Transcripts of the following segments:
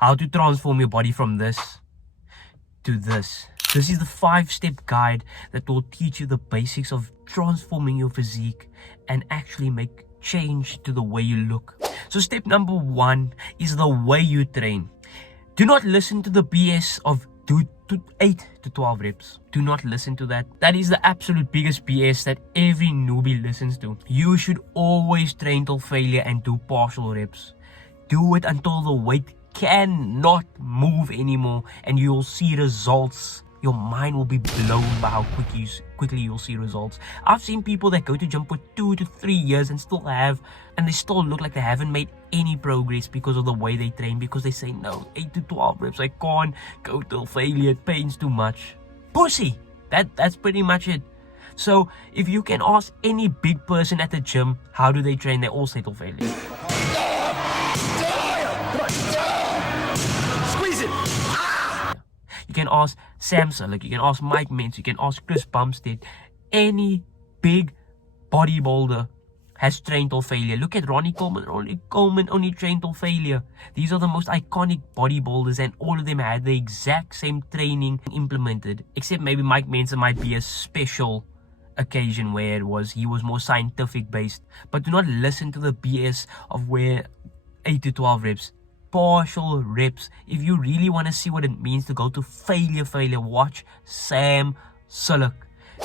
how to transform your body from this to this. This is the 5-step guide that will teach you the basics of transforming your physique and actually make change to the way you look. So step number 1 is the way you train. Do not listen to the BS of do 8 to 12 reps. Do not listen to that. That is the absolute biggest BS that every newbie listens to. You should always train till failure and do partial reps. Do it until the weight cannot move anymore and you'll see results. Your mind will be blown by how quickly you'll see results. I've seen people that go to gym for 2 to 3 years and they still look like they haven't made any progress because of the way they train, because they say, no, 8 to 12 reps, I can't go till failure, it pains too much. Pussy! That's pretty much it. So if you can ask any big person at the gym, how do they train? They all say till failure. You can ask Sam Sulek, you can ask Mike Mentz, you can ask Chris Bumstead. Any big bodybuilder has trained till failure. Look at Ronnie Coleman. Ronnie Coleman only trained till failure. These are the most iconic bodybuilders and all of them had the exact same training implemented. Except maybe Mike Mentz might be a special occasion where he was more scientific based. But do not listen to the BS of where 8 to 12 reps. Partial reps. If you really want to see what it means to go to failure, watch Sam Sulek.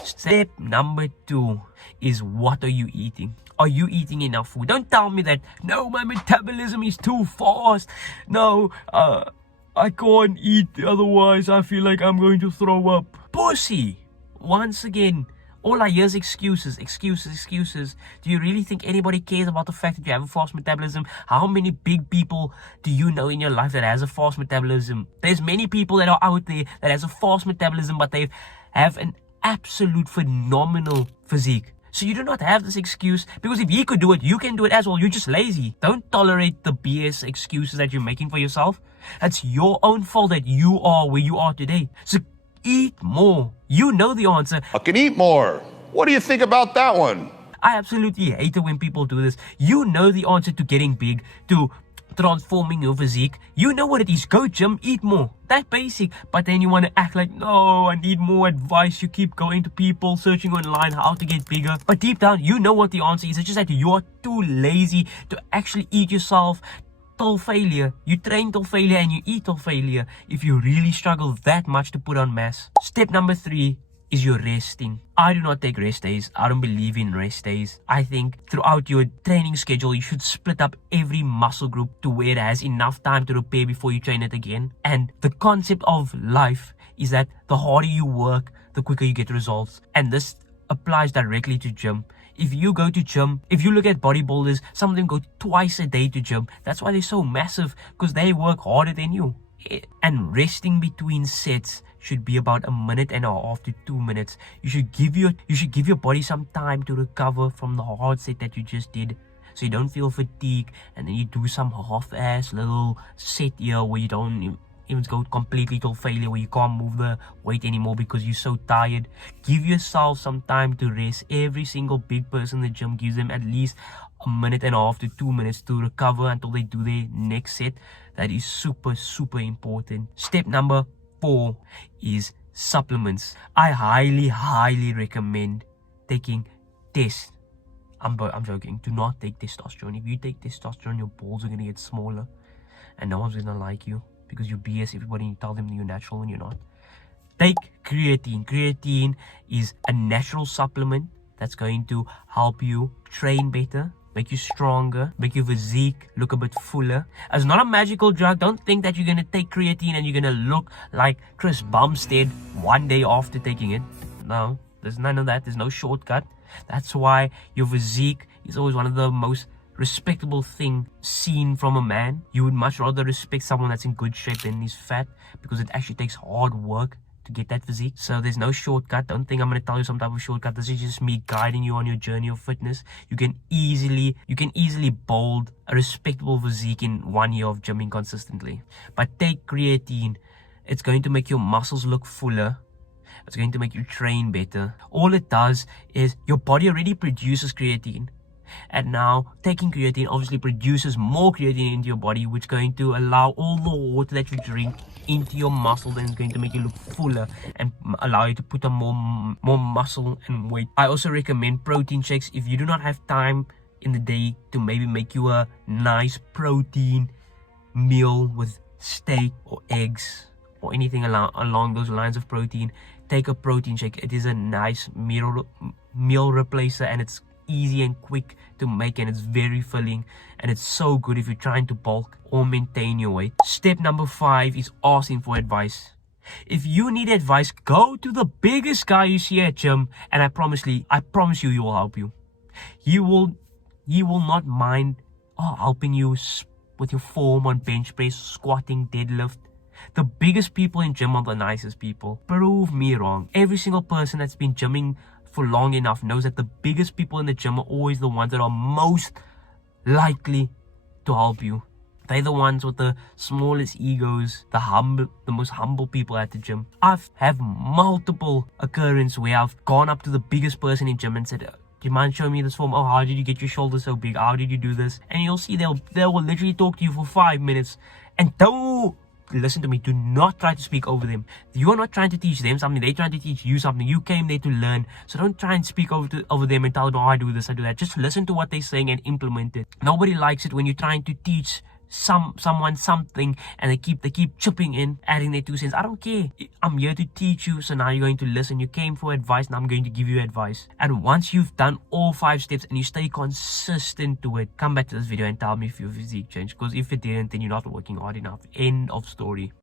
Step number 2 is, what are you eating? Are you eating enough food? Don't tell me that, no, my metabolism is too fast. No, I can't eat, otherwise I feel like I'm going to throw up. Pussy! Once again, all I hear is excuses. Do you really think anybody cares about the fact that you have a fast metabolism? How many big people do you know in your life that has a fast metabolism? There's many people that are out there that has a fast metabolism, but they have an absolute phenomenal physique. So you do not have this excuse, because if he could do it, you can do it as well. You're just lazy. Don't tolerate the BS excuses that you're making for yourself. It's your own fault that you are where you are today. So eat more. You know the answer. I can eat more. What do you think about that one? I absolutely hate it when people do this. You know the answer to getting big, to transforming your physique. You know what it is. Go gym, eat more. That basic. But then you want to act like, no, I need more advice. You keep going to people, searching online how to get bigger. But deep down, you know what the answer is. It's just that you're too lazy to actually eat yourself till failure. You train till failure and you eat till failure if you really struggle that much to put on mass. Step number 3 is your resting. I do not take rest days. I don't believe in rest days. I think throughout your training schedule, you should split up every muscle group to where it has enough time to repair before you train it again. And the concept of life is that the harder you work, the quicker you get results. And this applies directly to gym. If you go to gym, if you look at bodybuilders, some of them go twice a day to gym. That's why they're so massive, because they work harder than you. And resting between sets should be about 1.5 minutes to 2 minutes. You should give your body some time to recover from the hard set that you just did, so you don't feel fatigue, and then you do some half-ass little set here where you don't even go completely till failure, where you can't move the weight anymore because you're so tired. Give yourself some time to rest. Every single big person in the gym gives them at least 1.5 minutes to 2 minutes to recover until they do their next set. That is super important. Step number 4 is supplements. I highly recommend taking test. I'm joking. Do not take testosterone. If you take testosterone, your balls are gonna get smaller and no one's gonna like you, because you BS everybody and you tell them you're natural when you're not. Take creatine. Creatine is a natural supplement that's going to help you train better, make you stronger, make your physique look a bit fuller. It's not a magical drug. Don't think that you're going to take creatine and you're going to look like Chris Bumstead one day after taking it. No, there's none of that. There's no shortcut. That's why your physique is always one of the most respectable thing seen from a man. You would much rather respect someone that's in good shape than is fat, because it actually takes hard work to get that physique. So there's no shortcut. Don't think I'm going to tell you some type of shortcut. This is just me guiding you on your journey of fitness. You can easily build a respectable physique in 1 year of gymming consistently. But take creatine. It's going to make your muscles look fuller. It's going to make you train better. All it does is your body already produces creatine. And now taking creatine obviously produces more creatine into your body, which is going to allow all the water that you drink into your muscle, and it's going to make you look fuller and allow you to put on more muscle and weight. I also recommend protein shakes if you do not have time in the day to maybe make you a nice protein meal with steak or eggs or anything along those lines of protein. Take a protein shake. It is a nice meal replacer, and it's easy and quick to make, and it's very filling, and it's so good if you're trying to bulk or maintain your weight. Step number 5 is asking for advice. If you need advice, go to the biggest guy you see at gym, and I promise you, he will help you. He will not mind helping you with your form on bench press, squatting, deadlift. The biggest people in gym are the nicest people. Prove me wrong. Every single person that's been gymming for long enough knows that the biggest people in the gym are always the ones that are most likely to help you. They're the ones with the smallest egos, the most humble people at the gym. I've had multiple occurrences where I've gone up to the biggest person in gym and said, do you mind showing me this form? Oh, how did you get your shoulders so big? How did you do this? And you'll see they will literally talk to you for 5 minutes. And don't listen to me. Do not try to speak over them. You are not trying to teach them something. They're trying to teach you something. You came there to learn. So don't try and speak over them and tell them, oh, I do this, I do that. Just listen to what they're saying and implement it. Nobody likes it when you're trying to teach someone something and they keep chipping in, adding their 2 cents. I don't care. I'm here to teach you, so now you're going to listen. You came for advice, now I'm going to give you advice. And once you've done all 5 steps and you stay consistent to it, come back to this video and tell me if your physique changed. Because if it didn't, then you're not working hard enough. End of story.